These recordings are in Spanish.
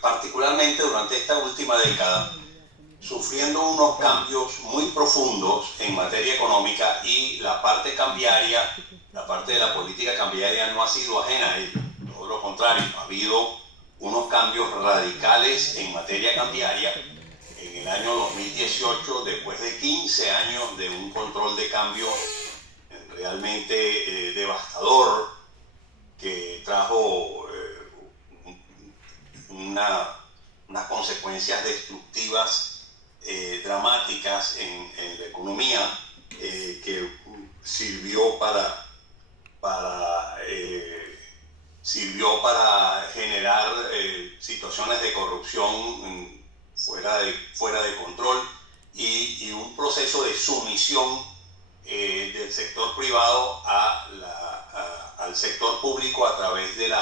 particularmente durante esta última década, sufriendo unos cambios muy profundos en materia económica, y la parte cambiaria, la parte de la política cambiaria no ha sido ajena a ello. Todo lo contrario, ha habido unos cambios radicales en materia cambiaria. En el año 2018, después de 15 años de un control de cambio realmente devastador, que trajo unas consecuencias destructivas dramáticas en la economía, que sirvió para generar situaciones de corrupción fuera de control, y un proceso de sumisión del sector privado al sector público a través del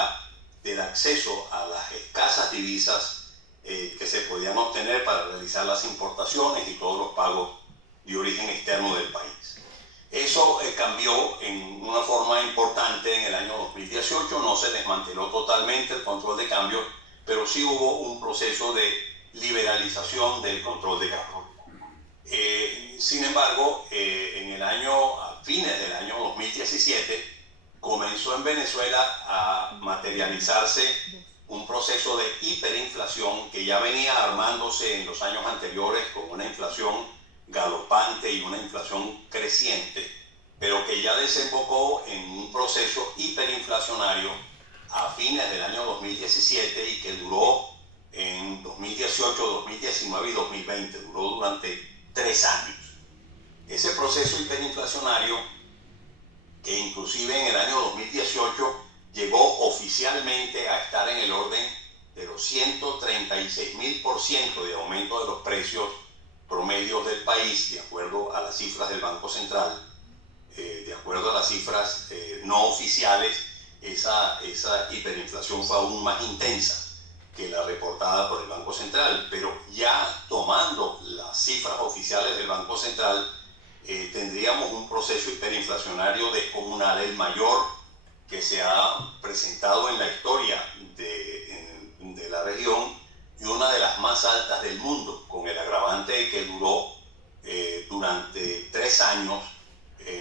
acceso a las escasas divisas que se podían obtener para realizar las importaciones y todos los pagos de origen externo del país. Eso cambió en una forma importante en el año 2018. No se desmanteló totalmente el control de cambio, pero sí hubo un proceso de liberalización del control de cambio. Sin embargo, a fines del año 2017, comenzó en Venezuela a materializarse un proceso de hiperinflación que ya venía armándose en los años anteriores, con una inflación galopante y una inflación creciente, pero que ya desembocó en un proceso hiperinflacionario a fines del año 2017 y que duró en 2018, 2019 y 2020, duró durante 3 años. Ese proceso hiperinflacionario, que inclusive en el año 2018 llegó oficialmente a estar en el orden de los 136.000% de aumento de los precios promedios del país, de acuerdo a las cifras del Banco Central. De acuerdo a las cifras no oficiales, esa hiperinflación fue aún más intensa que la reportada por el Banco Central, pero ya tomando las cifras oficiales del Banco Central, tendríamos un proceso hiperinflacionario descomunal, el mayor que se ha presentado en la historia de la región, y una de las más altas del mundo, con el agravante de que duró durante 3 años,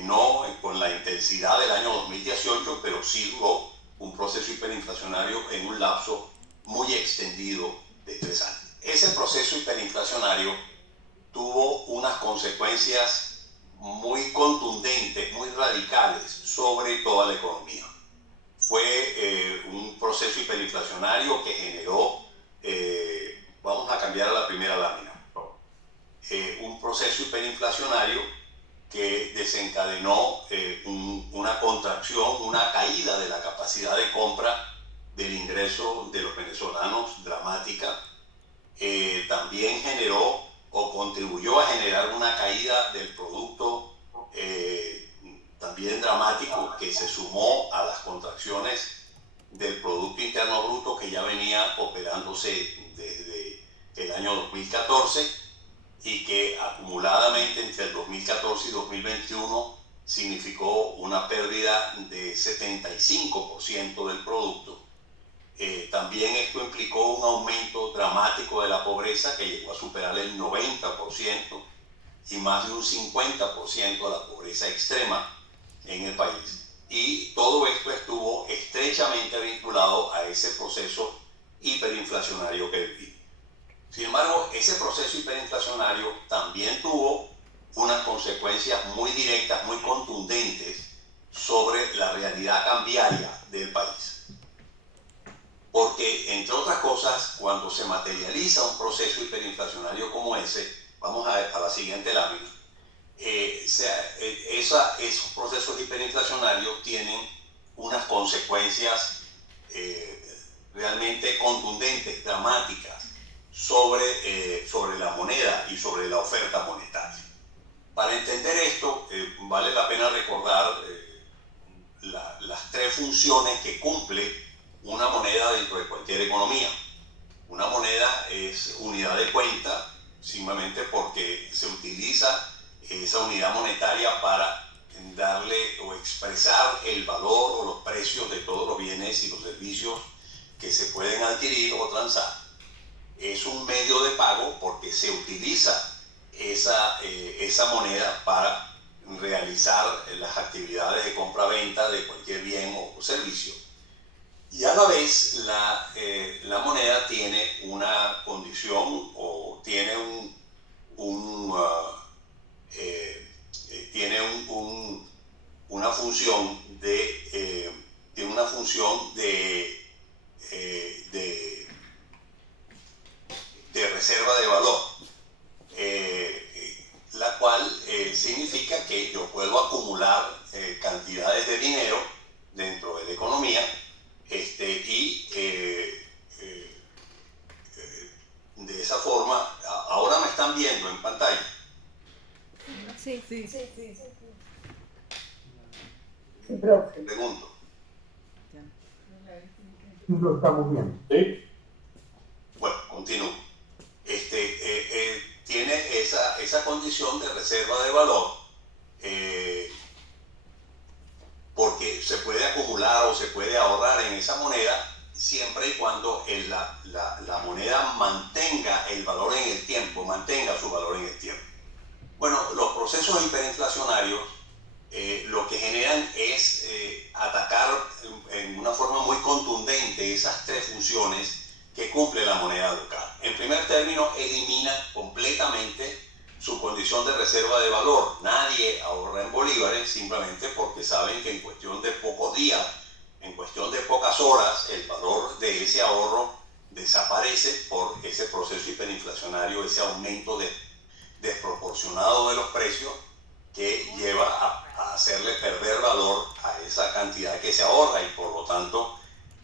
no con la intensidad del año 2018, pero sí duró un proceso hiperinflacionario en un lapso muy extendido de 3 años. Ese proceso hiperinflacionario tuvo unas consecuencias muy contundentes, muy radicales sobre toda la economía. Fue un proceso hiperinflacionario que generó, vamos a cambiar a la primera lámina, un proceso hiperinflacionario que desencadenó una contracción, una caída de la capacidad de compra del ingreso de los venezolanos dramática. También generó o contribuyó a generar una caída del producto también dramático, que se sumó a las contracciones del Producto Interno Bruto que ya venía operándose desde el año 2014 y que acumuladamente entre el 2014 y 2021 significó una pérdida de 75% del producto. También esto implicó un aumento dramático de la pobreza, que llegó a superar el 90% y más de un 50% de la pobreza extrema en el país. Y todo esto estuvo estrechamente vinculado a ese proceso hiperinflacionario que vivimos. Sin embargo, ese proceso hiperinflacionario también tuvo unas consecuencias muy directas, muy contundentes sobre la realidad cambiaria del país. Porque, entre otras cosas, cuando se materializa un proceso hiperinflacionario como ese, vamos a la siguiente lámina, esos procesos hiperinflacionarios tienen unas consecuencias realmente contundentes, dramáticas, sobre la moneda y sobre la oferta monetaria. Para entender esto, vale la pena recordar las 3 funciones que cumple una moneda dentro de cualquier economía. Una moneda es unidad de cuenta, simplemente porque se utiliza esa unidad monetaria para darle o expresar el valor o los precios de todos los bienes y los servicios que se pueden adquirir o transar. Es un medio de pago porque se utiliza esa moneda para realizar las actividades de compra-venta de cualquier bien o servicio. Y a la vez la moneda tiene una condición o tiene una función de reserva de valor, la cual significa que yo puedo acumular cantidades de dinero dentro de la economía y de esa forma, ahora me están viendo en pantalla. Sí. Pregunto. Lo estamos viendo. ¿Sí? Bueno, continúo. Tiene esa condición de reserva de valor porque se puede acumular o se puede ahorrar en esa moneda siempre y cuando la moneda mantenga el valor en el tiempo, mantenga su valor en el tiempo. Bueno, los procesos hiperinflacionarios lo que generan es atacar en una forma muy contundente esas tres funciones que cumple la moneda local. En primer término, elimina completamente su condición de reserva de valor. Nadie ahorra en bolívares simplemente porque saben que en cuestión de pocos días, en cuestión de pocas horas, el valor de ese ahorro desaparece por ese proceso hiperinflacionario, ese aumento desproporcionado de los precios que lleva a hacerle perder valor a esa cantidad que se ahorra y por lo tanto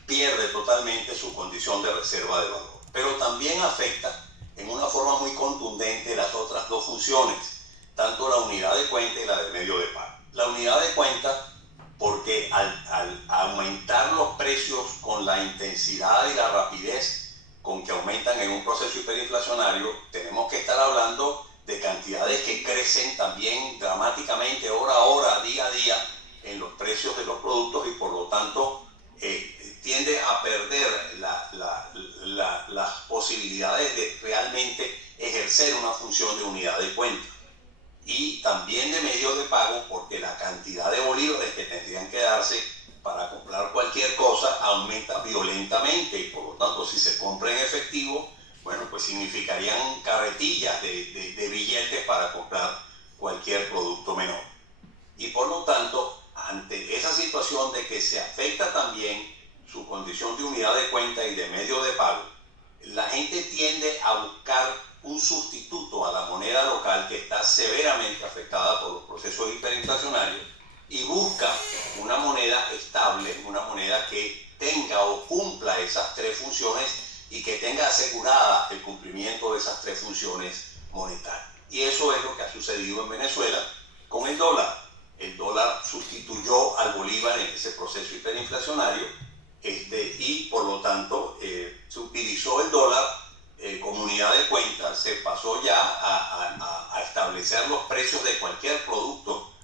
pierde totalmente su condición de reserva de valor. Pero también afecta en una forma muy contundente las otras dos funciones, tanto la unidad de cuenta y la de medio de pago. La unidad de cuenta porque al aumentar los precios con la intensidad y la rapidez con que aumentan en un proceso hiperinflacionario, tenemos que estar hablando de cantidades que crecen también dramáticamente hora a hora, día a día en los precios de los productos y por lo tanto tiende a perder las posibilidades de realmente ejercer una función de unidad de cuenta y también de medio de pago porque la cantidad de bolívares que tendrían que darse para comprar cualquier cosa aumenta violentamente y por lo tanto si se compra en efectivo, bueno, pues significarían carretillas de billetes para comprar cualquier producto menor. Y por lo tanto, ante esa situación de que se afecta también su condición de unidad de cuenta y de medio de pago, la gente tiende a buscar un sustituto a la moneda local que está severamente afectada por los procesos hiperinflacionarios y busca una moneda estable, una moneda que tenga o cumpla esas tres funciones y que tenga asegurada el cumplimiento de esas tres funciones monetarias. Y eso es lo que ha sucedido en Venezuela con el dólar. El dólar sustituyó al bolívar en ese proceso hiperinflacionario y por lo tanto se utilizó el dólar como unidad de cuenta, se pasó ya a establecer los precios de cualquier producto,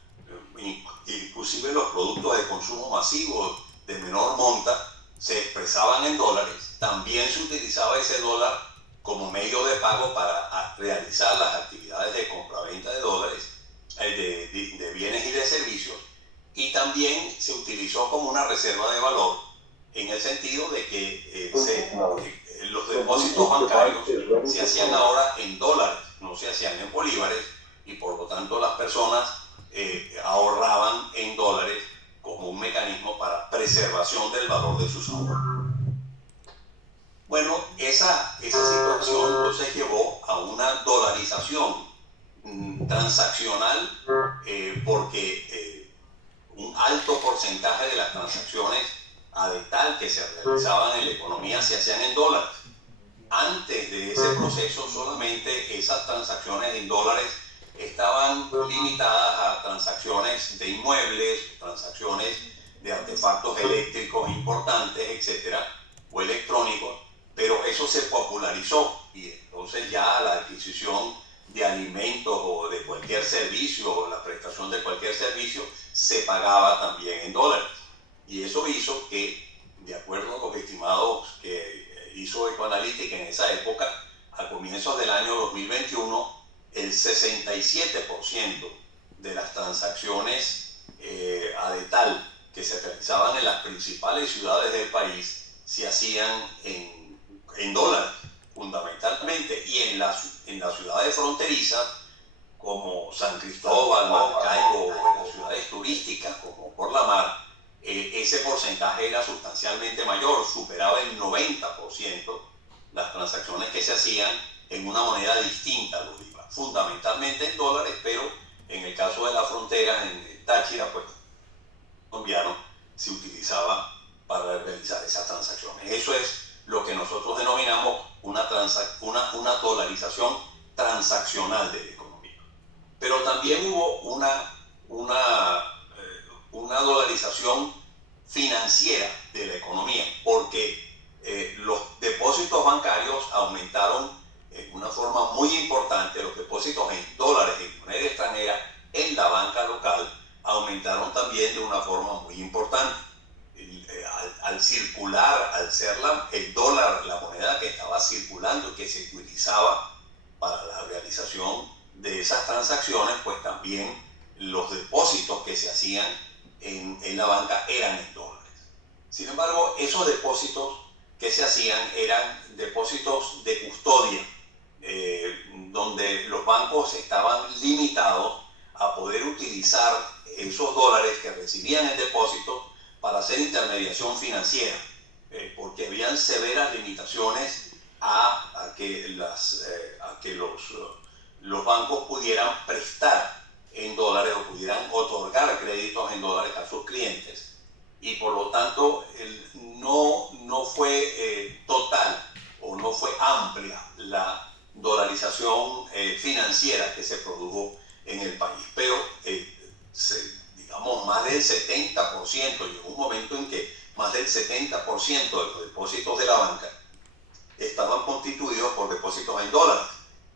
inclusive los productos de consumo masivo de menor monta, se expresaban en dólares. También se utilizaba ese dólar como medio de pago para realizar las actividades de compraventa de dólares, de bienes y de servicios, y también se utilizó como una reserva de valor en el sentido de que los depósitos bancarios se hacían ahora en dólares, no se hacían en bolívares, y por lo tanto las personas ahorraban en dólares como un mecanismo para preservación del valor de sus ahorros. Bueno, esa situación entonces llevó a una dolarización transaccional porque un alto porcentaje de las transacciones a de tal que se realizaban en la economía se hacían en dólares. Antes de ese proceso solamente esas transacciones en dólares estaban limitadas a transacciones de inmuebles, transacciones de artefactos eléctricos importantes, etcétera, o electrónicos, pero eso se popularizó y entonces ya la adquisición de alimentos o de cualquier servicio o la prestación de cualquier servicio se pagaba también en dólares. Y eso hizo que, de acuerdo a los estimados que Universo Ecoanalítica en esa época, a comienzos del año 2021, el 67% de las transacciones a detal que se realizaban en las principales ciudades del país se hacían en dólares, fundamentalmente, y en las ciudades fronterizas como San Cristóbal, Maracaibo, o en las ciudades turísticas como por la mar, ese porcentaje era sustancialmente mayor, superaba el 90% las transacciones que se hacían en una moneda distinta al bolívar, fundamentalmente en dólares, pero en el caso de la frontera, en Táchira, pues, colombiano, se utilizaba para realizar esas transacciones. Eso es lo que nosotros denominamos una dolarización transaccional de la economía. Pero también hubo una dolarización financiera de la economía, porque los depósitos bancarios aumentaron en una forma muy importante. Los depósitos en dólares, en moneda extranjera, en la banca local, aumentaron también de una forma muy importante. Al circular, al ser el dólar la moneda que estaba circulando y que se utilizaba para la realización de esas transacciones, pues también los depósitos que se hacían en la banca eran en dólares. Sin embargo, esos depósitos que se hacían eran depósitos de custodia, donde los bancos estaban limitados a poder utilizar esos dólares que recibían en depósito para hacer intermediación financiera, porque habían severas limitaciones a que los bancos pudieran prestar en dólares o pudieran otorgar créditos en dólares a sus clientes, y por lo tanto no fue total o no fue amplia la dolarización financiera que se produjo en el país, pero digamos más del 70%, llegó un momento en que más del 70% de los depósitos de la banca estaban constituidos por depósitos en dólares,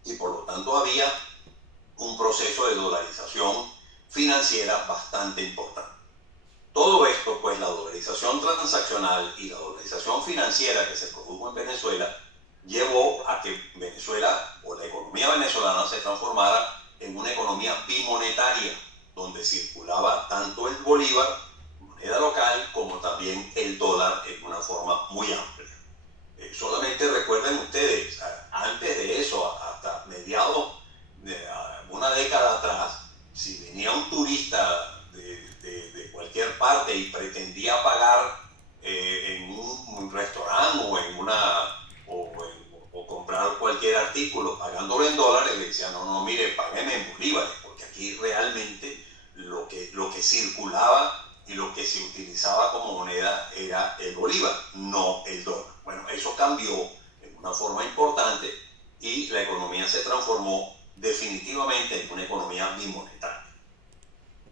y por lo tanto había un proceso de dolarización financiera bastante importante. Todo esto, pues la dolarización transaccional y la dolarización financiera que se produjo en Venezuela, llevó a que Venezuela o la economía venezolana se transformara en una economía bimonetaria, donde circulaba tanto el bolívar, moneda local, como también el dólar en una forma muy amplia. Solamente recuerden ustedes, antes de eso, hasta mediados de una década atrás, si venía un turista de cualquier parte y pretendía pagar en un restaurante o comprar cualquier artículo pagándolo en dólares, le decían, no, mire, págueme en bolívares, porque aquí realmente lo que circulaba y lo que se utilizaba como moneda era el bolívar, no el dólar. Bueno, eso cambió en una forma importante y la economía se transformó definitivamente en una economía bimonetaria.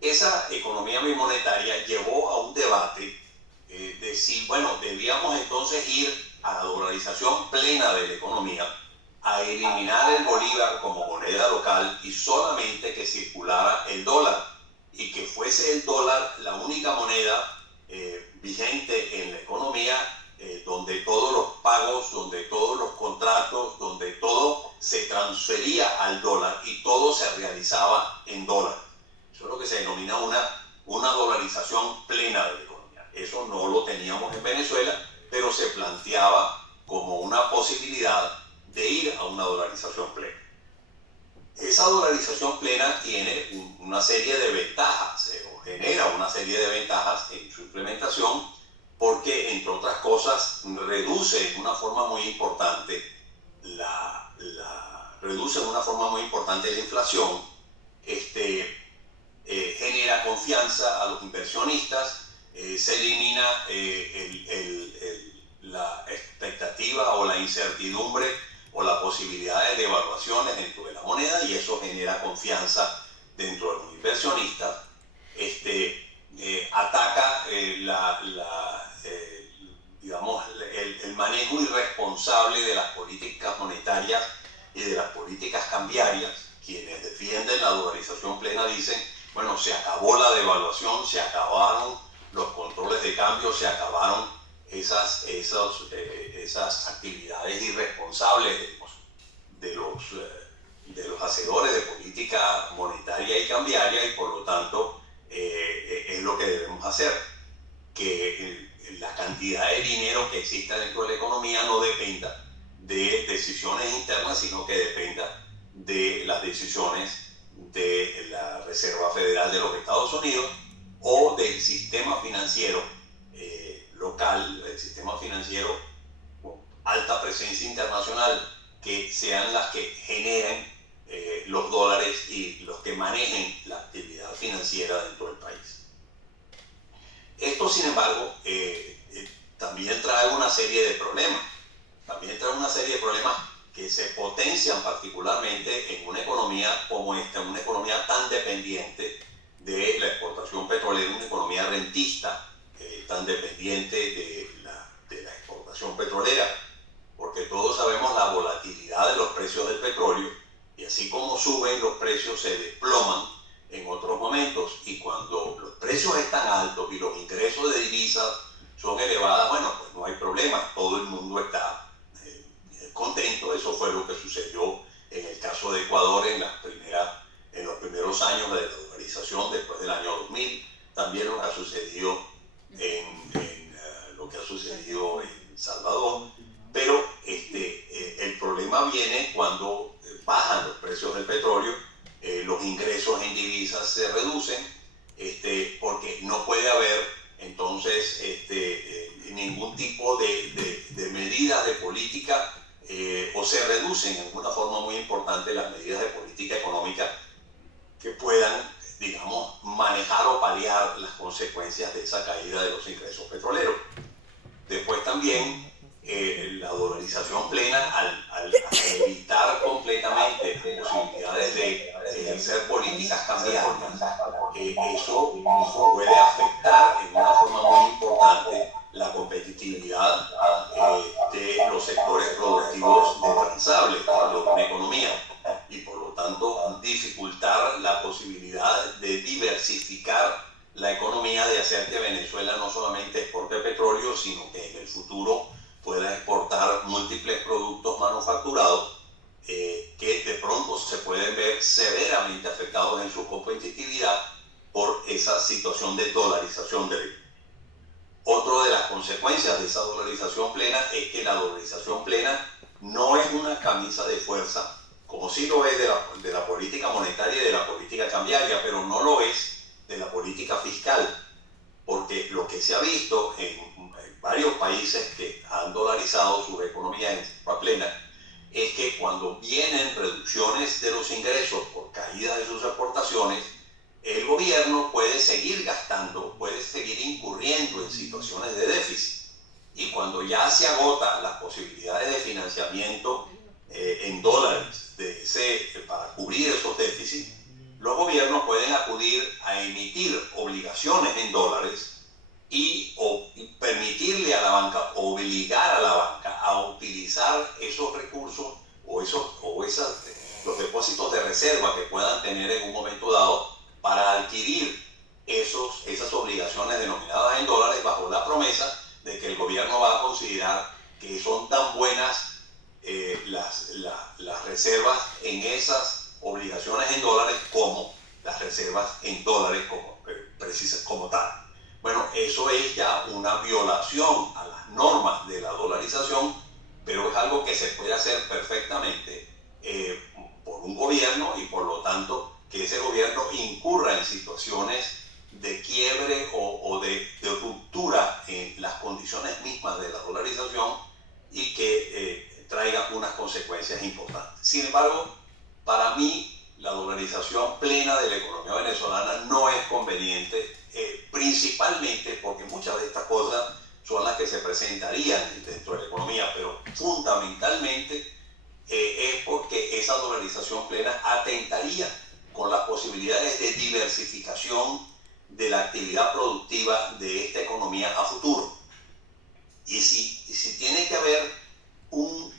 Esa economía bimonetaria llevó a un debate de si, debíamos entonces ir a la dolarización plena de la economía, a eliminar el bolívar como moneda local y solamente que circulara el dólar, y que fuese el dólar la única moneda vigente en la economía, donde todos los pagos, donde todos los contratos, donde todo se transfería al dólar y todo se realizaba en dólar. Eso es lo que se denomina una dolarización plena de la economía. Eso no lo teníamos en Venezuela, pero se planteaba como una posibilidad de ir a una dolarización plena. Esa dolarización plena tiene una serie de ventajas, o genera una serie de ventajas en su implementación, porque, entre otras cosas, reduce en una forma muy importante la inflación, genera confianza a los inversionistas, se elimina la expectativa o la incertidumbre o la posibilidad de devaluaciones dentro de la moneda, y eso genera confianza dentro de los inversionistas. Ataca el manejo irresponsable de las políticas monetarias y de las políticas cambiarias. Quienes defienden la dolarización plena dicen, se acabó la devaluación, se acabaron los controles de cambio, se acabaron esas actividades irresponsables de los hacedores de política monetaria y cambiaria, y por lo tanto es lo que debemos hacer, que la cantidad de dinero que exista dentro de la economía no dependa de decisiones internas, sino que dependa de las decisiones de la Reserva Federal de los Estados Unidos o del sistema financiero local, el sistema financiero con alta presencia internacional, que sean las que generen los dólares y los que manejen la actividad financiera dentro del país. Esto, sin embargo, también trae una serie de problemas. También trae una serie de problemas que se potencian particularmente en una economía como esta, una economía tan dependiente de la exportación petrolera, una economía rentista, tan dependiente de la exportación petrolera, porque todos sabemos la volatilidad de los precios del petróleo, y así como suben los precios se desploman en otros momentos, y cuando los precios están altos y los ingresos de divisas son elevadas, bueno, pues no hay problema, todo el mundo está contento. Eso fue lo que sucedió en el caso de Ecuador en los primeros años de la dolarización después del año 2000, también lo que ha sucedido en Salvador, pero el problema viene cuando bajan los precios del petróleo, los ingresos en divisas se reducen, porque no puede haber entonces ningún tipo de medidas de política, o se reducen en una forma muy importante las medidas de política económica que puedan, digamos, manejar o paliar las consecuencias de esa caída de los ingresos petroleros. Después también la dolarización plena, al evitar completamente posibilidades de ejercer políticas cambiarias, eso puede afectar en una forma muy importante la competitividad de los sectores productivos transables de una economía, y por lo tanto dificultar la posibilidad de diversificar la economía, de hacer que Venezuela no solamente exporte petróleo, sino que en el futuro pueda exportar múltiples productos manufacturados que de pronto se pueden ver severamente afectados en su competitividad por esa situación de dolarización del. Otra de las consecuencias de esa dolarización plena es que la dolarización plena no es una camisa de fuerza, como sí lo es de la política monetaria y de la política cambiaria, pero no lo es de la política fiscal, porque lo que se ha visto en varios países que han dolarizado su economía en forma plena es que cuando vienen reducciones de los ingresos por caída de sus exportaciones, el gobierno puede seguir gastando, puede seguir incurriendo en situaciones de déficit. Y cuando ya se agotan las posibilidades de financiamiento en dólares para cubrir esos déficits, los gobiernos pueden acudir a emitir obligaciones en dólares o permitirle a la banca, obligar a la banca a utilizar esos recursos los depósitos de reserva que puedan tener en un momento dado para adquirir esas obligaciones denominadas en dólares, bajo la promesa de que el gobierno va a considerar que son tan buenas las reservas en esas obligaciones en dólares como las reservas en dólares como tal. Bueno, eso es ya una violación a las normas de la dolarización, pero es algo que se puede hacer perfectamente por un gobierno, y por lo tanto que ese gobierno incurra en situaciones de quiebre o de ruptura en las condiciones mismas de la dolarización, y que traiga unas consecuencias importantes. Sin embargo, para mí la dolarización plena de la economía venezolana no es conveniente, principalmente porque muchas de estas cosas son las que se presentarían dentro de la economía, pero fundamentalmente es porque esa dolarización plena atentaría con las posibilidades de diversificación de la actividad productiva de esta economía a futuro. Y si tiene que haber un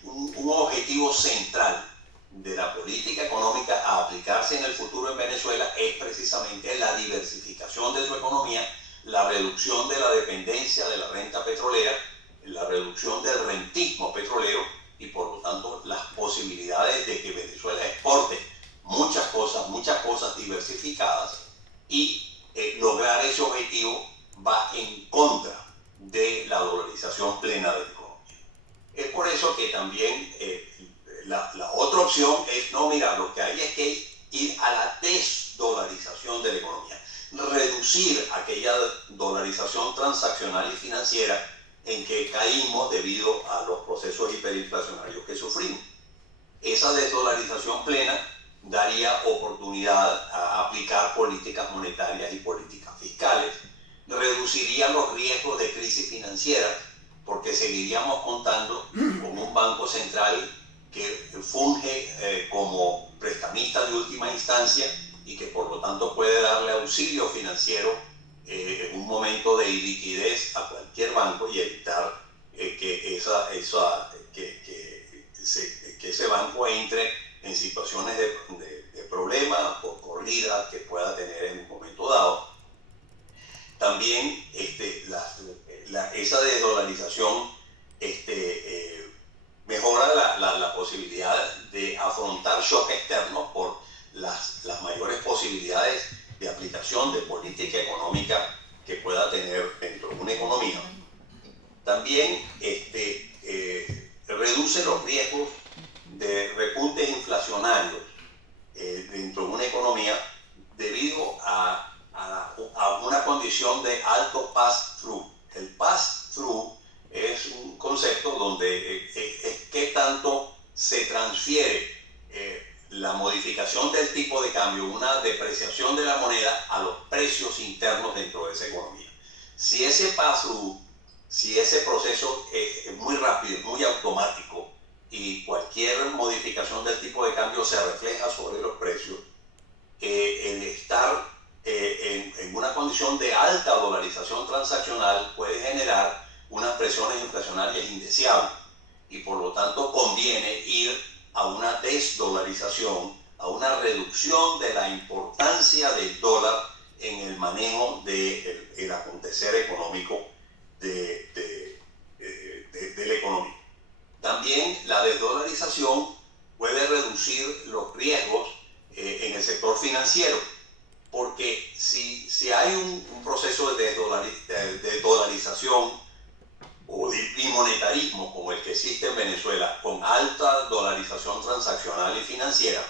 objetivo central de la política económica a aplicarse en el futuro en Venezuela, es precisamente la diversificación de su economía, la reducción de la dependencia de la renta petrolera, la reducción del rentismo eso que también la otra opción es, no, mira, lo que hay es que ir a la desdolarización de la economía, reducir aquella dolarización transaccional y financiera en que caímos debido a los procesos hiperinflacionarios que sufrimos. Esa desdolarización plena daría oportunidad a aplicar políticas monetarias y políticas fiscales, reduciría los riesgos de crisis financiera, porque seguiríamos contando con un banco central que funge como prestamista de última instancia y que por lo tanto puede darle auxilio financiero en un momento de iliquidez a cualquier banco y evitar que ese banco entre en situaciones de problemas por corrida que pueda tener en un momento dado. También esa desdolarización mejora la posibilidad de afrontar shock externos por las mayores posibilidades de aplicación de política económica que pueda tener dentro de una economía. También reduce los riesgos de repuntes inflacionarios dentro de una economía debido a una condición de alto pass-through. El pass-through es un concepto donde es qué tanto se transfiere la modificación del tipo de cambio, una depreciación de la moneda a los precios internos dentro de esa economía. Si ese pass-through, si ese proceso es muy rápido, muy automático y cualquier modificación del tipo de cambio se refleja sobre los precios, el estar en una condición de alta dolarización transaccional puede generar unas presiones inflacionarias indeseables y por lo tanto conviene ir a una desdolarización, a una reducción de la importancia del dólar en el manejo del acontecer económico de la economía. También la desdolarización puede reducir los riesgos en el sector financiero, porque si hay un proceso de dolarización o de bimonetarismo como el que existe en Venezuela, con alta dolarización transaccional y financiera,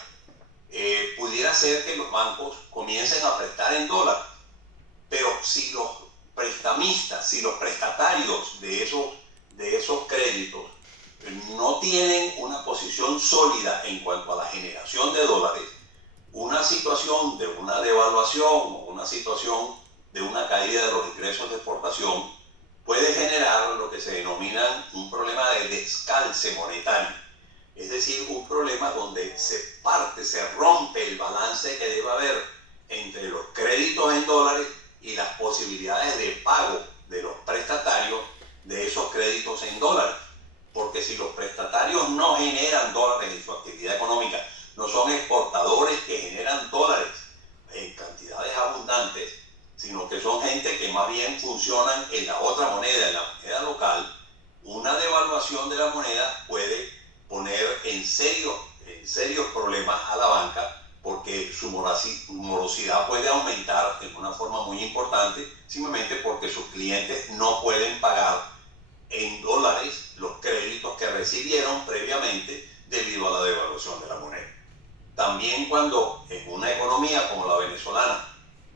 pudiera ser que los bancos comiencen a prestar en dólar. Pero si los prestamistas, si los prestatarios de esos créditos no tienen una posición sólida en cuanto a la generación de dólares, una situación de una devaluación o una situación de una caída de los ingresos de exportación puede generar lo que se denomina un problema de descalce monetario. Es decir, un problema donde se rompe el balance que debe haber entre los créditos en dólares y las posibilidades de pago de los prestatarios de esos créditos en dólares. Porque si los prestatarios no generan dólares en su actividad económica, no son exportadores que generan dólares en cantidades abundantes, sino que son gente que más bien funcionan en la otra moneda, en la moneda local, una devaluación de la moneda puede poner en serios problemas a la banca, porque su morosidad puede aumentar en una forma muy importante, simplemente porque sus clientes no pueden pagar en dólares los créditos que recibieron previamente debido a la devaluación de la moneda. También cuando en una economía como la venezolana,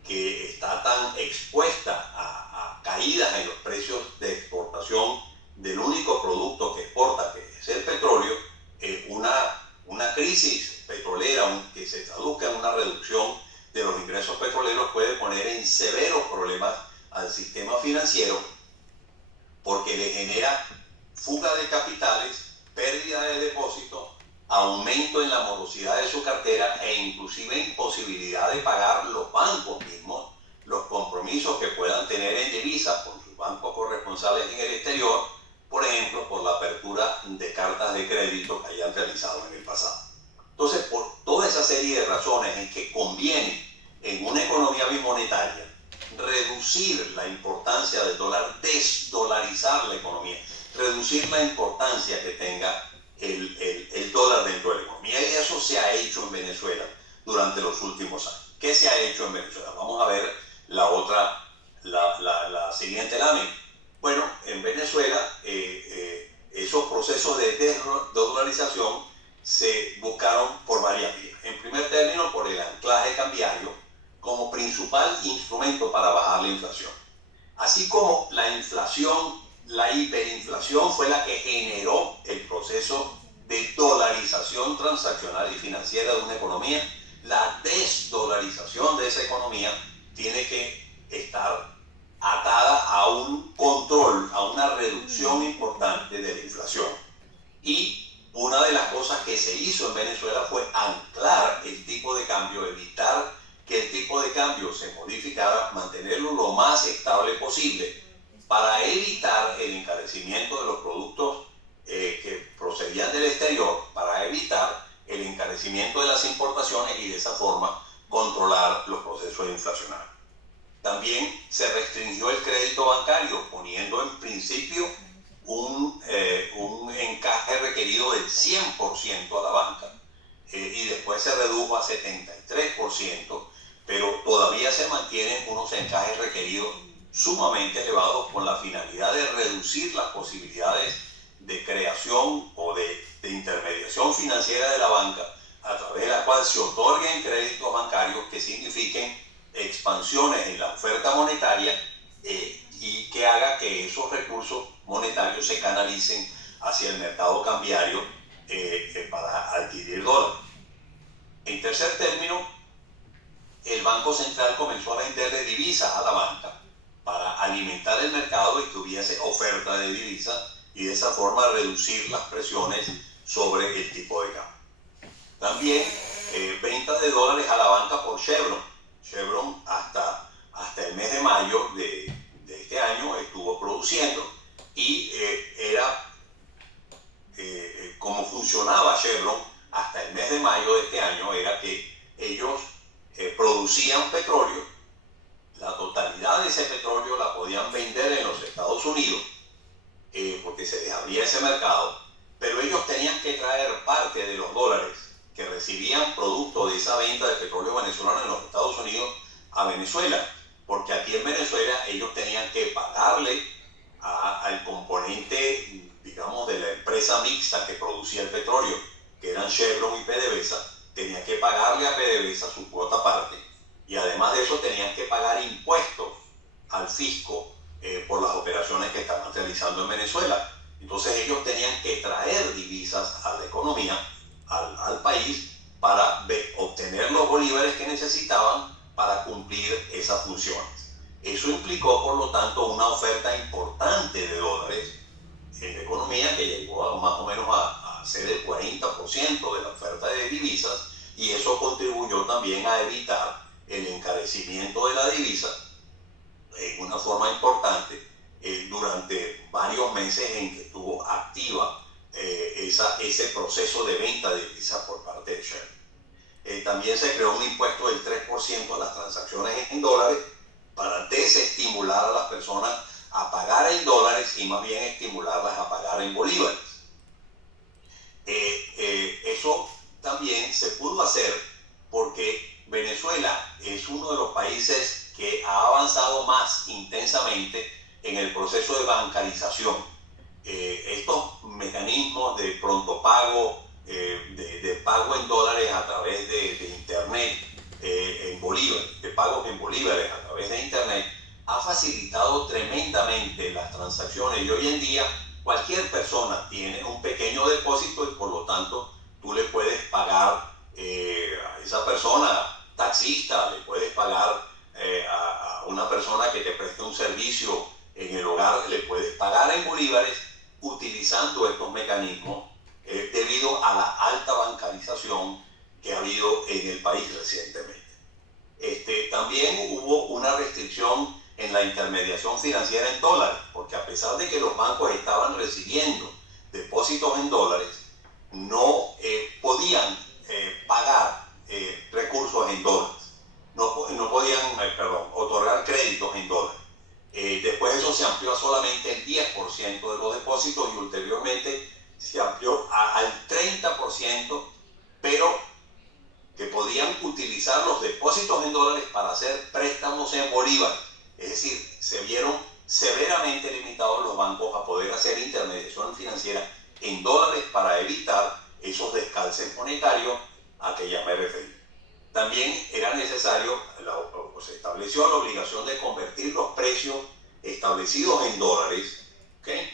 que está tan expuesta a caídas en los precios de exportación del único producto que exporta, que es el petróleo, una crisis petrolera que se traduzca en una reducción de los ingresos petroleros puede poner en severos problemas al sistema financiero, porque le genera fuga de capitales, pérdida de depósitos, aumento en la morosidad de su cartera e inclusive imposibilidad de pagar los bancos mismos los compromisos que puedan tener en divisas con sus bancos corresponsales en el exterior, por ejemplo, por la apertura de cartas de crédito que hayan realizado en el pasado. Entonces, por toda esa serie de razones en que conviene en una economía bimonetaria reducir la importancia del dólar, desdolarizar la economía, reducir la importancia que tenga el dólar dentro de la economía. Y eso se ha hecho en Venezuela durante los últimos años. ¿Qué se ha hecho en Venezuela? Vamos a ver la siguiente lámina. Bueno, en Venezuela esos procesos procesos de desdolarización se buscaron por varias vías. En primer término, por el anclaje cambiario como principal instrumento para bajar la inflación. Así como la inflación, la hiperinflación fue la que generó el proceso de dolarización transaccional y financiera de una economía, la desdolarización de esa economía tiene que estar atada a un control, a una reducción importante de la inflación. Y una de las cosas que se hizo en Venezuela fue anclar el tipo de cambio, evitar que el tipo de cambio se modificara, mantenerlo lo más estable posible para evitar el encarecimiento de los productos que procedían del exterior, para evitar el encarecimiento de las importaciones y de esa forma controlar los procesos inflacionarios. También se restringió el crédito bancario, poniendo en principio un encaje requerido del 100% a la banca y después se redujo a 73%, pero todavía se mantienen unos encajes requeridos sumamente elevados con la finalidad de reducir las posibilidades de creación o de intermediación financiera de la banca, a través de la cual se otorguen créditos bancarios que signifiquen expansiones en la oferta monetaria y que haga que esos recursos monetarios se canalicen hacia el mercado cambiario para adquirir dólares. En tercer término, el Banco Central comenzó a venderle divisas a la banca para alimentar el mercado y que hubiese oferta de divisas y de esa forma reducir las presiones sobre el tipo de cambio. También ventas de dólares a la banca por Chevron. Chevron hasta el mes de mayo de este año estuvo produciendo y como funcionaba Chevron hasta el mes de mayo de este año era que ellos producían petróleo, la totalidad de ese petróleo la podían vender en los Estados Unidos porque se les abría ese mercado, pero ellos tenían que traer parte de los dólares que recibían producto de esa venta de petróleo venezolano en los Estados Unidos a Venezuela, porque aquí en Venezuela ellos tenían que pagarle al componente, digamos, de la empresa mixta que producía el petróleo, que eran Chevron y PDVSA, tenían que pagarle a PDVSA su cuota aparte, y además de eso tenían que pagar impuestos al fisco por las operaciones que estaban realizando en Venezuela. Entonces ellos tenían que traer divisas a la economía, al país, para obtener los bolívares que necesitaban para cumplir esas funciones. Eso implicó, por lo tanto, una oferta importante de dólares en la economía que llegó a más o menos a ser el 40% de la oferta de divisas, y eso contribuyó también a evitar el encarecimiento de la divisa en una forma importante durante varios meses en que estuvo activa ese proceso de venta de divisas por parte de Shell. También se creó un impuesto del 3% a las transacciones en dólares para desestimular a las personas a pagar en dólares y más bien estimularlas a pagar en bolívares. Eso también se pudo hacer porque Venezuela es uno de los países que ha avanzado más intensamente en el proceso de bancarización. Estos mecanismos de pronto pago, de pago en dólares a través de internet, en bolívares, de pagos en bolívares a través de internet, ha facilitado tremendamente las transacciones, y hoy en día cualquier persona tiene un pequeño depósito y por lo tanto tú le puedes pagar a esa persona, taxista, le puedes pagar a una persona que te preste un servicio en el hogar, le puedes pagar en bolívares utilizando estos mecanismos debido a la alta bancarización que ha habido en el país recientemente. También hubo una restricción en la intermediación financiera en dólares, porque a pesar de que los bancos estaban recibiendo depósitos en dólares, no podían pagar recursos en dólares, no podían otorgar créditos en dólares. Después eso se amplió a solamente el 10% de los depósitos y ulteriormente se amplió al 30%, pero que podían utilizar los depósitos en dólares para hacer préstamos en bolívares. Es decir, se vieron severamente limitados los bancos a poder hacer intermediación financiera en dólares para evitar esos descalces monetarios a que llama RFI. También era necesario, se estableció la obligación de convertir los precios establecidos en dólares, ¿okay?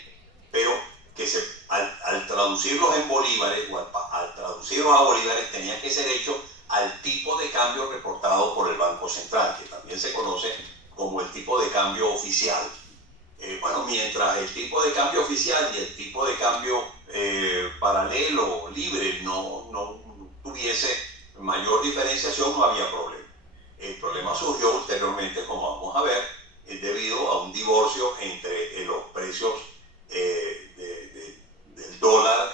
Pero que al traducirlos en bolívares o al traducirlos a bolívares tenía que ser hecho al tipo de cambio reportado por el Banco Central, que también se conoce como el tipo de cambio oficial. Bueno, mientras el tipo de cambio oficial y el tipo de cambio paralelo, libre, no tuviese mayor diferenciación, no había problema. El problema surgió ulteriormente, como vamos a ver, debido a un divorcio entre los precios del dólar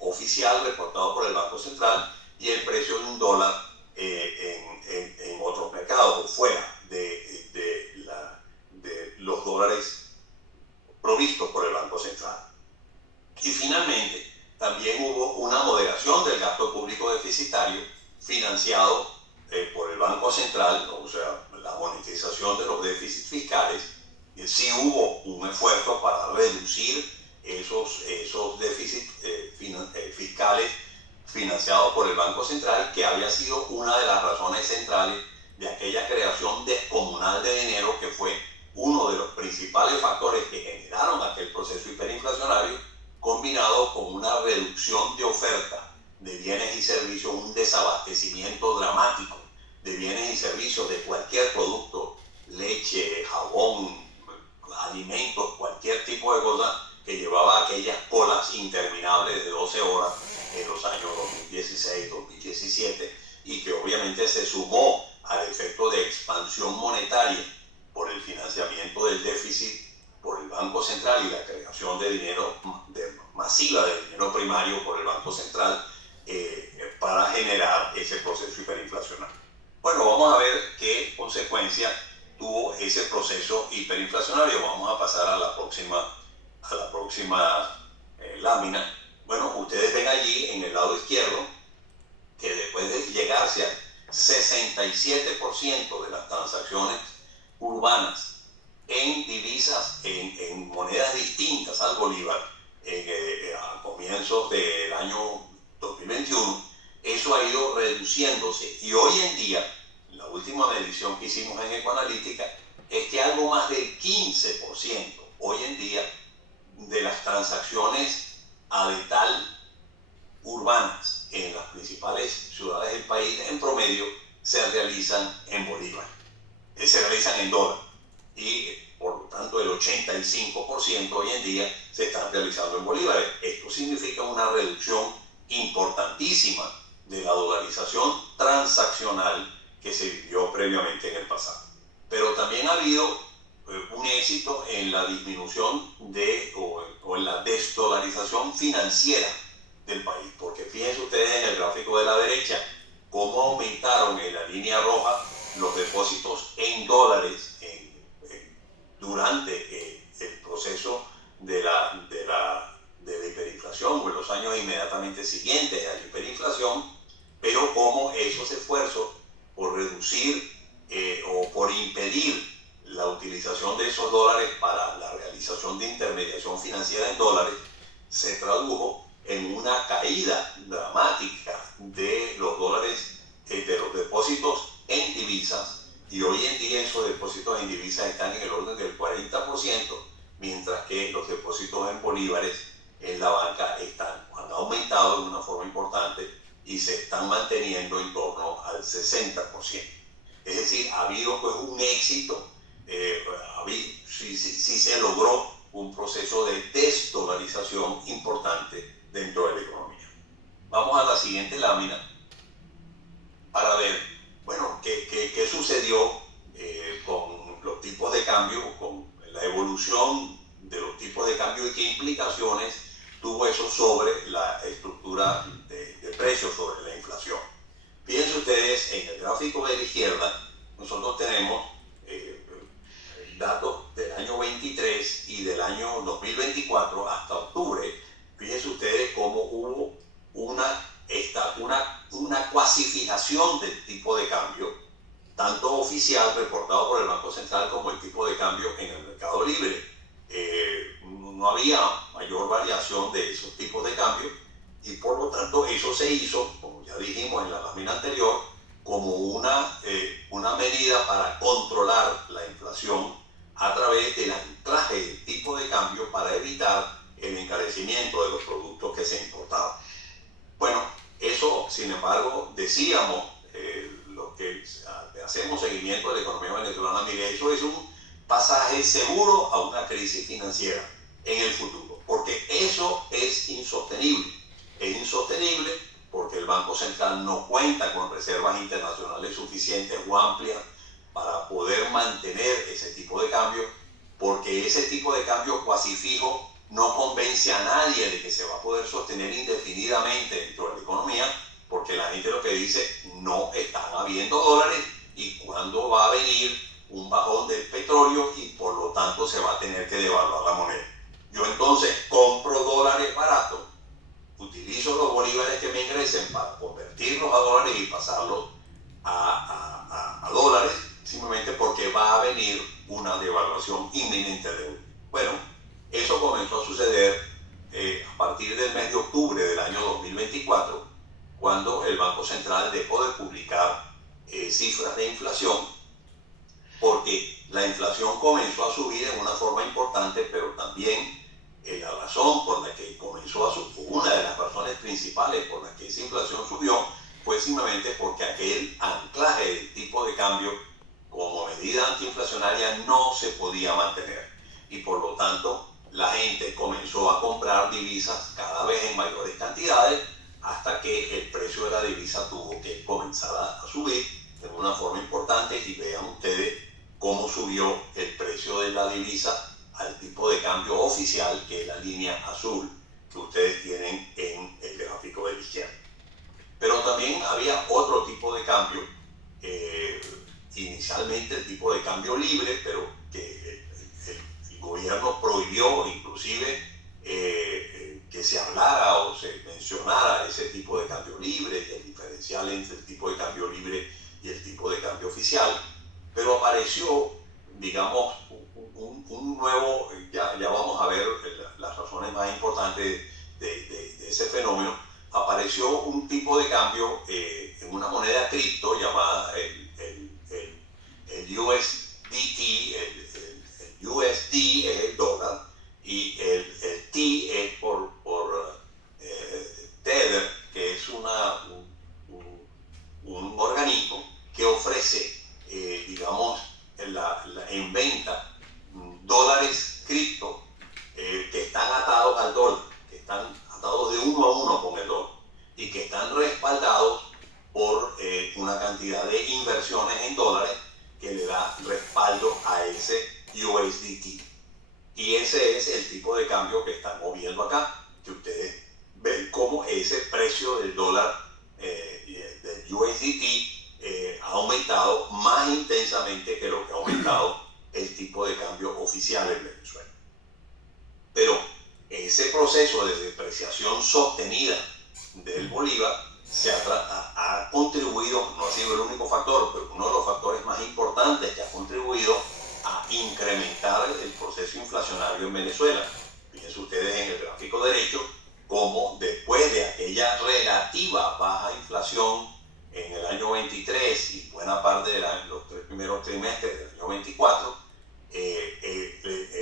oficial reportado por el Banco Central y el precio de un dólar en otros mercados, fuera de los dólares provistos por el Banco Central. Y finalmente, también hubo una moderación del gasto público deficitario financiado por el Banco Central, o sea, la monetización de los déficits fiscales. Sí hubo un esfuerzo para reducir esos déficits fiscales financiados por el Banco Central, que había sido una de las razones centrales de aquella creación descomunal de dinero, que fue uno de los principales factores que generaron aquel proceso hiperinflacionario, combinado con una reducción de oferta de bienes y servicios, un desabastecimiento dramático de bienes y servicios de cualquier producto, leche, jabón, alimentos, cualquier tipo de cosa, que llevaba aquellas colas interminables de 12 horas en los años 2016, 2017, y que obviamente se sumó al efecto de expansión monetaria por el financiamiento del déficit por el Banco Central y la creación de dinero masiva de dinero primario por el Banco Central para generar ese proceso hiperinflacionario. Bueno, vamos a ver qué consecuencias tuvo ese proceso hiperinflacionario. Vamos a pasar a la próxima lámina. Bueno, ustedes ven allí en el lado izquierdo que después de llegarse a 67% de las transacciones urbanas en divisas, en monedas distintas al bolívar, a comienzos del año 2021, eso ha ido reduciéndose, y hoy en día, la última medición que hicimos en Ecoanalítica, es que algo más del 15% hoy en día de las transacciones a detal urbanas en las principales ciudades del país, en promedio, se realizan en bolívar, se realizan en dólar, y por lo tanto el 85% hoy en día se están realizando en bolívares. Esto significa una reducción importantísima de la dolarización transaccional que se vivió previamente en el pasado. Pero también ha habido un éxito en la disminución o en la desdolarización financiera del país, porque fíjense ustedes en el gráfico de la derecha cómo aumentaron en la línea roja los depósitos en dólares durante el proceso de la hiperinflación o en los años inmediatamente siguientes a la hiperinflación, pero cómo esos esfuerzos por reducir o por impedir la utilización de esos dólares para la realización de intermediación financiera en dólares se tradujo en una caída dramática de los dólares, de los depósitos en divisas, y hoy en día esos depósitos en divisas están en el orden del 40%, mientras que los depósitos en bolívares en la banca han aumentado de una forma importante y se están manteniendo en torno al 60%. Es decir, ha habido pues un éxito, sí se logró un proceso de desdolarización importante dentro de la economía. Vamos a la siguiente lámina para ver, bueno, qué sucedió con los tipos de cambio, con la evolución de los tipos de cambio y qué implicaciones tuvo eso sobre la estructura de precios, sobre la inflación. Fíjense ustedes, en el gráfico de la izquierda, nosotros tenemos datos del año 23 y del año 2024 hasta octubre. Fíjense ustedes cómo hubo una cuasi fijación del tipo de cambio, tanto oficial reportado por el Banco Central como el tipo de cambio en el mercado libre. No había mayor variación de esos tipos se hizo, como ya dijimos en la lámina anterior, como una medida para controlar la inflación a través del anclaje del tipo de cambio para evitar el encarecimiento de los productos que se importaban. Bueno, eso, sin embargo, decíamos, los que hacemos seguimiento de la economía venezolana, mire, eso es un pasaje seguro a una crisis financiera en el futuro, porque eso es insostenible. Es insostenible porque el Banco Central no cuenta con reservas internacionales suficientes o amplias para poder mantener ese tipo de cambio, porque ese tipo de cambio cuasi fijo no convence a nadie de que se va a poder sostener indefinidamente dentro de la economía, porque la gente lo que dice, no están habiendo dólares y cuándo va a venir un bajón del petróleo y por lo tanto se va a tener que devaluar la moneda. Yo entonces compro dólares baratos, utilizo los bolívares que me ingresen para convertirlos a dólares y pasarlos a dólares, simplemente porque va a venir una devaluación inminente de euro. Bueno, eso comenzó a suceder a partir del mes de octubre del año 2024, cuando el Banco Central dejó de publicar cifras de inflación, porque la inflación comenzó a subir en una forma importante, pero también la razón por la que comenzó a subir, una de las razones principales por las que esa inflación subió, fue simplemente porque aquel anclaje del tipo de cambio como medida antiinflacionaria no se podía mantener. Y por lo tanto, la gente comenzó a comprar divisas cada vez en mayores cantidades, hasta que el precio de la divisa tuvo que comenzar a subir de una forma importante. Y vean ustedes cómo subió el precio de la divisa al tipo de cambio oficial, que es la línea azul que ustedes tienen en el gráfico de la izquierda. Pero también había otro tipo de cambio, inicialmente el tipo de cambio libre, pero que el gobierno prohibió inclusive que se hablara o se mencionara ese tipo de cambio libre y el diferencial entre el tipo de cambio libre y el tipo de cambio oficial. Pero apareció, digamos, un nuevo, ya vamos a ver las razones más importantes de ese fenómeno. Apareció un tipo de cambio en una moneda cripto llamada el USDT. El USD es el dólar y el T es por Tether, que es un organismo que ofrece, digamos, en venta dólares cripto que están atados al dólar, que están atados de uno a uno con el dólar y que están respaldados por una cantidad de inversiones en dólares que le da respaldo a ese USDT. Y ese es el tipo de cambio que estamos viendo acá, que ustedes ven cómo ese precio del dólar del USDT ha aumentado más intensamente que lo que ha aumentado el tipo de cambio oficial en Venezuela. Pero ese proceso de depreciación sostenida del bolívar ha contribuido, no ha sido el único factor, pero uno de los factores más importantes que ha contribuido a incrementar el proceso inflacionario en Venezuela. Fíjense ustedes en el gráfico derecho cómo después de aquella relativa baja inflación en el año 23 y buena parte de los 3 primeros trimestres del año 24,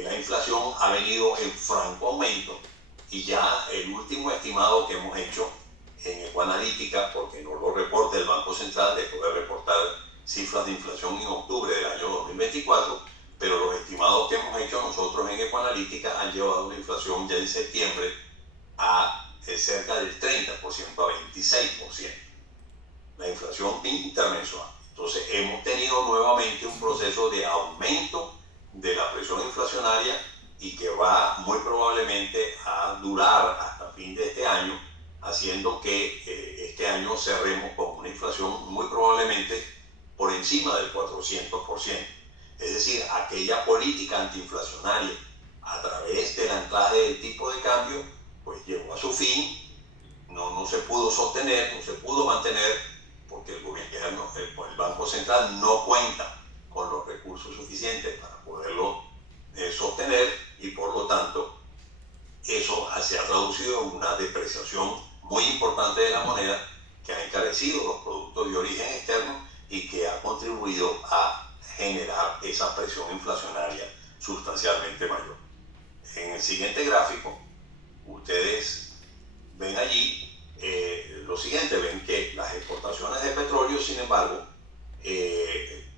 la inflación ha venido en franco aumento, y ya el último estimado que hemos hecho en Ecoanalítica, porque no lo reporta el Banco Central, dejó de reportar cifras de inflación en octubre del año 2024, pero los estimados que hemos hecho nosotros en Ecoanalítica han llevado la inflación ya en septiembre a cerca del 30%, a 26%, la inflación intermensual. Entonces hemos tenido nuevamente un proceso de aumento de la presión inflacionaria y que va muy probablemente a durar hasta fin de este año, haciendo que este año cerremos con una inflación muy probablemente por encima del 400%. Es decir, aquella política antiinflacionaria a través del anclaje del tipo de cambio, pues llegó a su fin, no se pudo sostener, no se pudo mantener, porque el gobierno, el Banco Central no cuenta con los recursos suficientes para poderlo sostener, y por lo tanto eso se ha traducido en una depreciación muy importante de la moneda que ha encarecido los productos de origen externo y que ha contribuido a generar esa presión inflacionaria sustancialmente mayor. En el siguiente gráfico, ustedes ven allí lo siguiente, ven que las exportaciones de petróleo, sin embargo,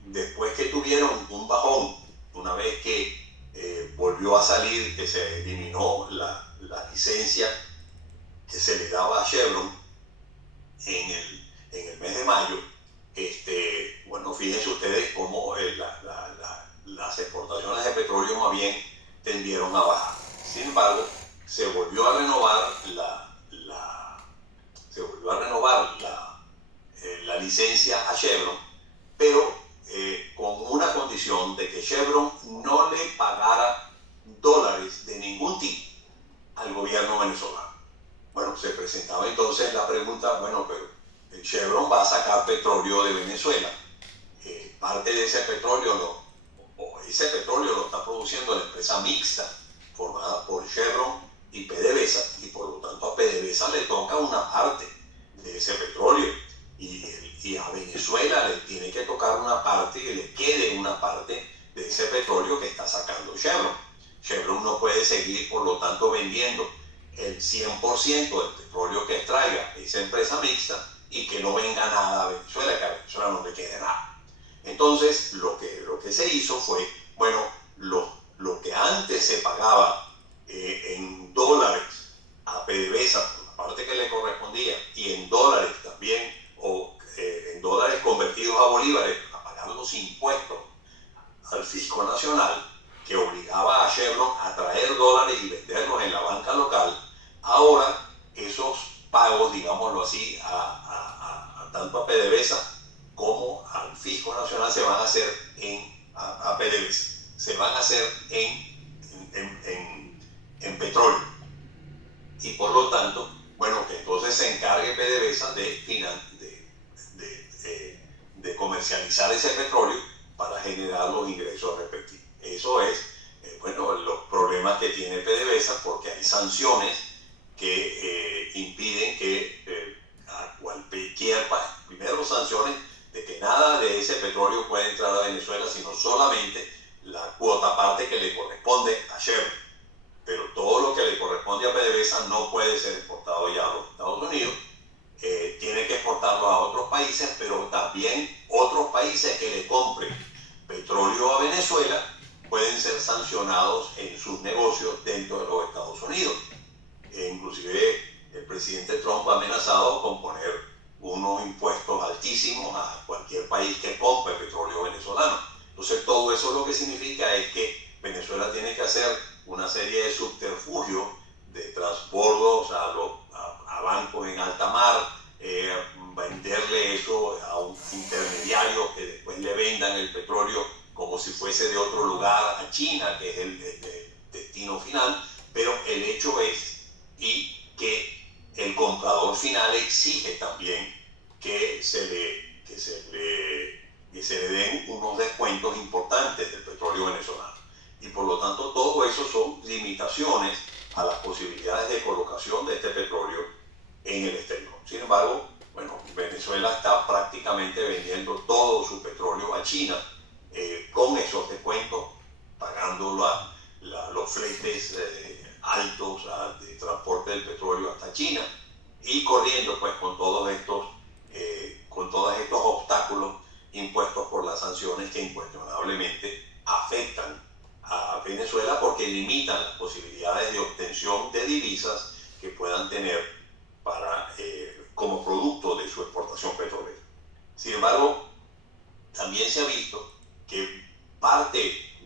después que tuvieron un bajón, una vez que volvió a salir, que se eliminó la licencia que se le daba a Chevron en el mes de mayo, bueno, fíjense ustedes cómo las exportaciones de petróleo más bien tendieron a bajar. Sin embargo, se volvió a renovar la licencia a Chevron, pero con una condición de que Chevron no le pagara dólares de ningún tipo al gobierno venezolano. Bueno, se presentaba entonces la pregunta, bueno, pero Chevron va a sacar petróleo de Venezuela. Parte de ese petróleo ese petróleo lo está produciendo la empresa mixta formada por Chevron y PDVSA, y por lo tanto a PDVSA le toca una parte de ese petróleo y a Venezuela le tiene que tocar una parte, que le quede una parte de ese petróleo que está sacando Chevron. Chevron no puede seguir, por lo tanto, vendiendo el 100% del petróleo que extraiga esa empresa mixta y que no venga nada a Venezuela, que a Venezuela no le quede nada. Entonces, lo que se hizo fue, bueno, lo que antes se pagaba en dólares a PDVSA, por la parte que le correspondía, y en dólares también, o en dólares convertidos a bolívares, para pagar los impuestos al fisco nacional, que obligaba a Chevron a traer dólares y venderlos en la banca local. Ahora esos pagos, digámoslo así, tanto a PDVSA como al fisco nacional se van a hacer a PDVSA, se van a hacer en petróleo. Y por lo tanto, bueno, que entonces se encargue PDVSA de comercializar ese petróleo para generar los ingresos respectivos. Eso es, bueno, los problemas que tiene PDVSA, porque hay sanciones que impiden que a cualquier país, primero sanciones de que nada de ese petróleo puede entrar a Venezuela, sino solamente la cuota parte que le corresponde a Chevron. Pero todo lo que le corresponde a PDVSA no puede ser exportado ya a los Estados Unidos, tiene que exportarlo a otros países, pero también otros países que le compren petróleo a Venezuela pueden ser sancionados en sus negocios dentro de los Estados Unidos. Inclusive el presidente Trump ha amenazado con poner unos impuestos altísimos a cualquier país que compre petróleo venezolano. Entonces todo eso lo que significa es que Venezuela tiene que hacer una serie de subterfugios de transbordos a bancos en alta mar, venderle eso a un intermediario que después le vendan el petróleo como si fuese de otro lugar a China, que es el destino final, pero el hecho es que el comprador final exige también que se le den unos descuentos importantes del petróleo venezolano. Y por lo tanto todo eso son limitaciones a las posibilidades de colocación de este petróleo en el exterior. Sin embargo, bueno, Venezuela está prácticamente vendiendo todo su petróleo a China con esos descuentos, pagando los fletes altos de transporte del petróleo hasta China y corriendo pues con todos estos obstáculos impuestos por las sanciones que incuestionablemente afectan a Venezuela porque limitan las posibilidades de obtención de divisas que puedan tener como producto de su exportación petrolera. Sin embargo, también se ha visto que parte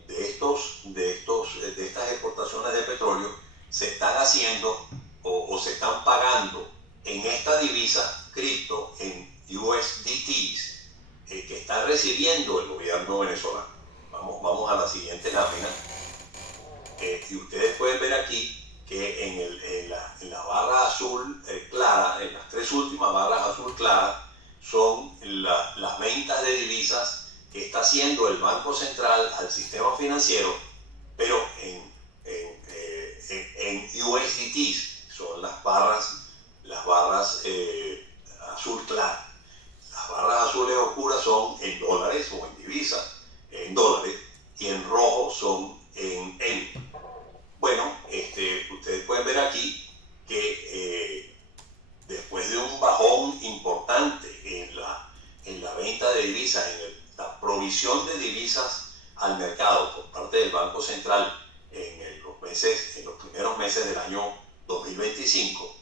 de estas exportaciones de petróleo se están haciendo o se están pagando en esta divisa cripto, en USDTs, que está recibiendo el gobierno venezolano. Vamos a la siguiente lámina. Y ustedes pueden ver aquí que en la barra azul clara, en las tres últimas barras azul claras, son las ventas de divisas que está haciendo el Banco Central al sistema financiero, pero en USDTs, son las barras barras azul clara. Las barras azules oscuras son en dólares o en divisas, en dólares, y en rojo son en euros. Bueno, ustedes pueden ver aquí que después de un bajón importante en la venta de divisas, la provisión de divisas al mercado por parte del Banco Central en los primeros meses del año 2025,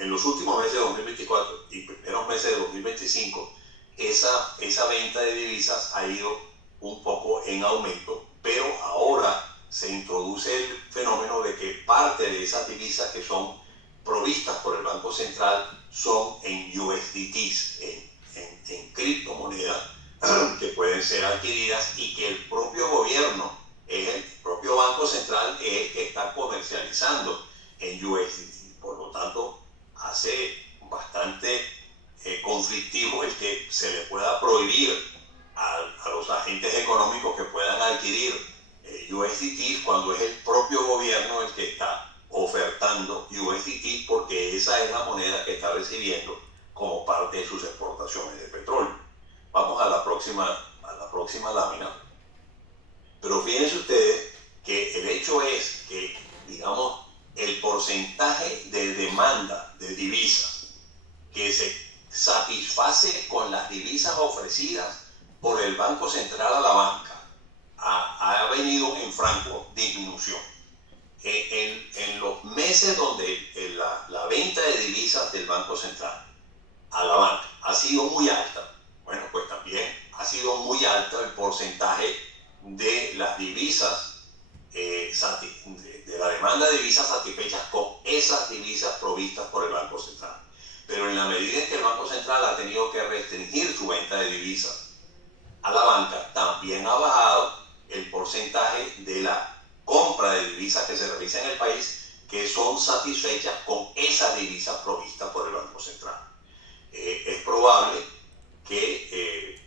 en los últimos meses de 2024 y primeros meses de 2025, esa venta de divisas ha ido un poco en aumento, pero ahora se introduce el fenómeno de que parte de esas divisas que son provistas por el Banco Central son en USDTs, en criptomonedas que pueden ser adquiridas y que el propio gobierno, el propio Banco Central es el que está comercializando en USDT. Por lo tanto, hace bastante conflictivo el que se le pueda prohibir a los agentes económicos que puedan adquirir USDT cuando es el propio gobierno el que está ofertando USDT, porque esa es la moneda que está recibiendo como parte de sus exportaciones de petróleo. Vamos a la próxima lámina. Pero fíjense ustedes que el hecho es que, digamos, el porcentaje de demanda de divisas que se satisface con las divisas ofrecidas por el Banco Central a la banca ha venido en franco disminución. En los meses donde la venta de divisas del Banco Central a la banca ha sido muy alta, bueno, pues también ha sido muy alto el porcentaje de las divisas, de la demanda de divisas satisfechas con esas divisas provistas por el Banco Central. Pero en la medida en que el Banco Central ha tenido que restringir su venta de divisas a la banca, también ha bajado el porcentaje de la compra de divisas que se realiza en el país que son satisfechas con esas divisas provistas por el Banco Central. Es probable que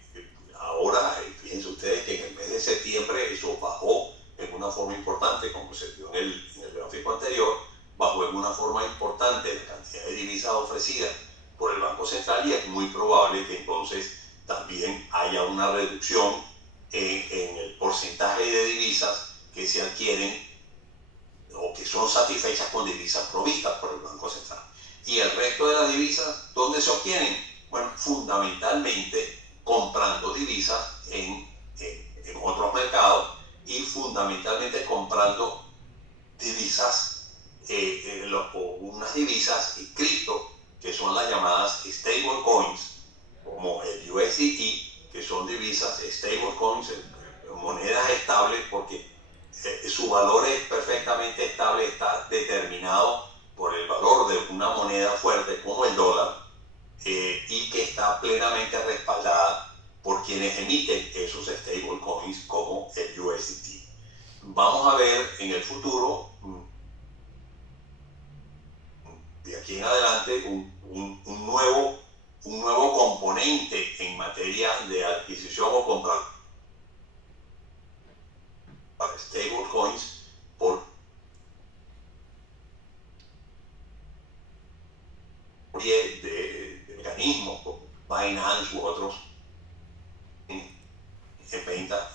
ahora, fíjense ustedes que en el mes de septiembre eso bajó en una forma importante, como se vio en el gráfico anterior, bajó en una forma importante la cantidad de divisas ofrecidas por el Banco Central, y es muy probable que entonces también haya una reducción en el porcentaje de divisas que se adquieren o que son satisfechas con divisas provistas por el Banco Central. Y el resto de las divisas, ¿dónde se obtienen? Bueno, fundamentalmente comprando divisas en otros mercados y fundamentalmente comprando divisas, unas divisas cripto, que son las llamadas stable coins, como el USDT, que son divisas stable coins, monedas estables, porque su valor es perfectamente estable, está determinado por el valor de una moneda fuerte como el dólar, y que está plenamente respaldada por quienes emiten esos stable coins como el USDT. Vamos a ver en el futuro, de aquí en adelante, un nuevo componente en materia de adquisición o compra para stable coins por de mecanismos como Binance u otros en venta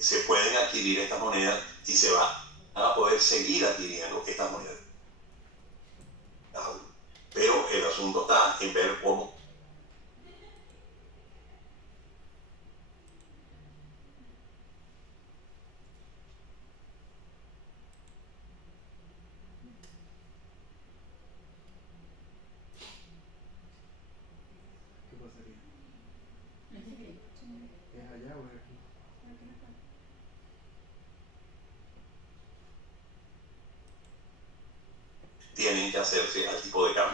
se pueden adquirir estas monedas y se van a poder seguir adquiriendo estas monedas. Pero el asunto está en ver cómo tienen que hacerse al tipo de cambio.